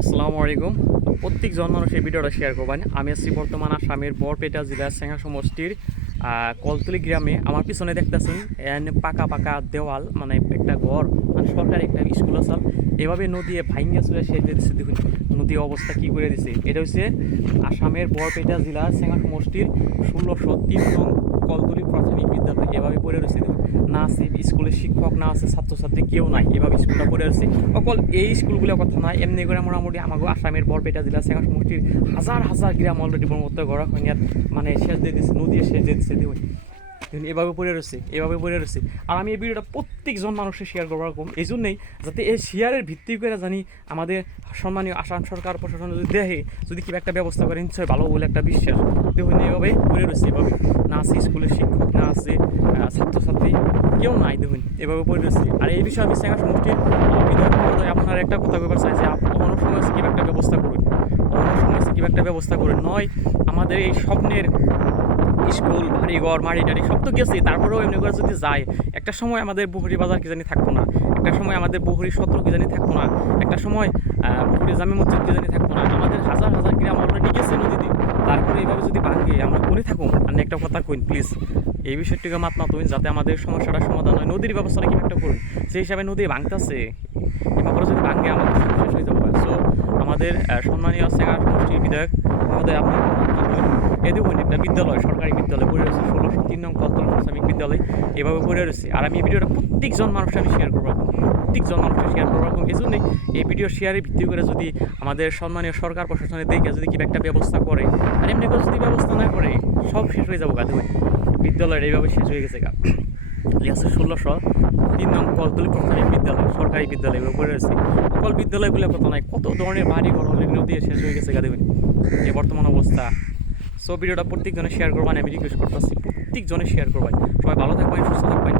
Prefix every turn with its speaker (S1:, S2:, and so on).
S1: আসসালামু আলাইকুম। প্রত্যেক জন মানুষ এই ভিডিওটা শেয়ার করবেন। আমি আছি বর্তমান আসামের বরপেটা জেলার সেঙ্গা সমষ্টির কলতলি গ্রামে। আমার পিছনে দেখতেছেন এন পাকা পাকা দেওয়াল মানে একটা ঘর মানে সরকারি একটা স্কুল আছে। এভাবে নদীয়ে ভাঙ্গা চলে যে দিচ্ছে দেখুন নদীর অবস্থা কি করে দিছে। এটা হচ্ছে আসামের বরপেটা জেলার সেঙ্গা সমষ্টির ষোলোশো তিন নং কলতলি প্রাথমিক বিদ্যালয়। এভাবে পড়ে রয়েছে, দেখুন। না আছে, স্কুলের শিক্ষক না আছে, ছাত্রছাত্রী কেউ নাই, এভাবে স্কুলটা পড়ে আসছে। অকল এই স্কুলগুলোর কথা নয়, এমনি করে মোটামুটি আমাকে আসামের বরপেটা জেলা সেখান সমষ্টির হাজার হাজার গ্রাম অলরেডি ব্রহ্মত্য গড়া খনিয়াত মানে শেষ দিয়ে দিচ্ছে নদী শেষ দিয়ে দিচ্ছে দেখুন, এভাবে পড়ে রয়েছে, এভাবে পড়ে রয়েছে। আর আমি এই ভিডিওটা প্রত্যেকজন মানুষের শেয়ার করবার রকম এই জন্যই যাতে এই শেয়ারের ভিত্তি করে জানি আমাদের সম্মানীয় আসাম সরকার প্রশাসন যদি দেহে যদি কিবা একটা ব্যবস্থা করে নিশ্চয় ভালো বলে একটা বিশ্বাস দেখুন এভাবে পড়ে রয়েছে, এভাবে না আছে স্কুলের শিক্ষক, না আছে ছাত্রছাত্রী, কেউ নাই দেখুন, এভাবে পড়ে রয়েছে। আর এই বিষয়ে আমি সেঙ্গা সমষ্টির বিধায়ক আপনার একটা কথা কবার চাই যে অন্য সময় কিবা একটা ব্যবস্থা করুন। অন্য সময় কিবা একটা ব্যবস্থা করুন। নয়, আমাদের এই স্বপ্নের স্কুল বাড়িঘর মাড়ি টাড়ি সব তো গেছে। তারপরেও এমনি করে যদি যায়, একটা সময় আমাদের বুহরি বাজার কি জানি থাকব না। একটা সময় আমাদের বুহরি সত্র কি জানি থাকব না। একটা সময় বুহরি জামে মসজিদ কি জানি থাকব না। আমাদের হাজার হাজার গ্রাম অলরেডি গেছে নদীতে। তারপরে এইভাবে যদি ভাঙে, আমরা কোনে থাকুন আর একটা কথা কইন প্লিজ এই বিষয়টিকে মাত না তুই যাতে আমাদের সমস্যাটা সমাধান হয়। নদীর ব্যবস্থাটা কি একটা করুন? সেই হিসাবে নদী ভাঙতেছে এবার যদি ভাঙে, আমাদের শেষ হয়ে যাব সো আমাদের সম্মানীয় সেঙ্গা সমষ্টির বিধায়ক মহোদয়, আপনি এ দেখুন একটা বিদ্যালয়, সরকারি বিদ্যালয়, পড়ে রয়েছে ষোলোশো তিন নং কদ্দল প্রাথমিক বিদ্যালয়, এভাবে পড়ে রয়েছে। আর আমি এই ভিডিওটা প্রত্যেকজন মানুষের আমি শেয়ার করব, প্রত্যেকজন মানুষের শেয়ার করব। এবং এই জন্যই এই ভিডিও শেয়ারের ভিত্তি করে যদি আমাদের সম্মানীয় সরকার প্রশাসনের দেখে যদি কিবা একটা ব্যবস্থা করে, আর এমনি করে যদি ব্যবস্থা না করে, সব শেষ হয়ে যাব গাধে বিদ্যালয়ের এইভাবে শেষ হয়ে গেছে গা। আছে ষোলোশো তিন নং কলতলি প্রাথমিক বিদ্যালয়, সরকারি বিদ্যালয় পড়ে রয়েছে। কল বিদ্যালয় বলে কথা নাই, কত ধরনের বাড়ি ঘর অলরেডি নদী শেষ হয়ে গেছে গা দেখুন এই বর্তমান অবস্থা। সো, ভিডিওটা প্রত্যেকজনে শেয়ার করবেন আমি রিকোয়েস্ট করতেছি, প্রত্যেকজনে শেয়ার করবেন সবাই ভালো থাকবেন, সুস্থ থাকবেন।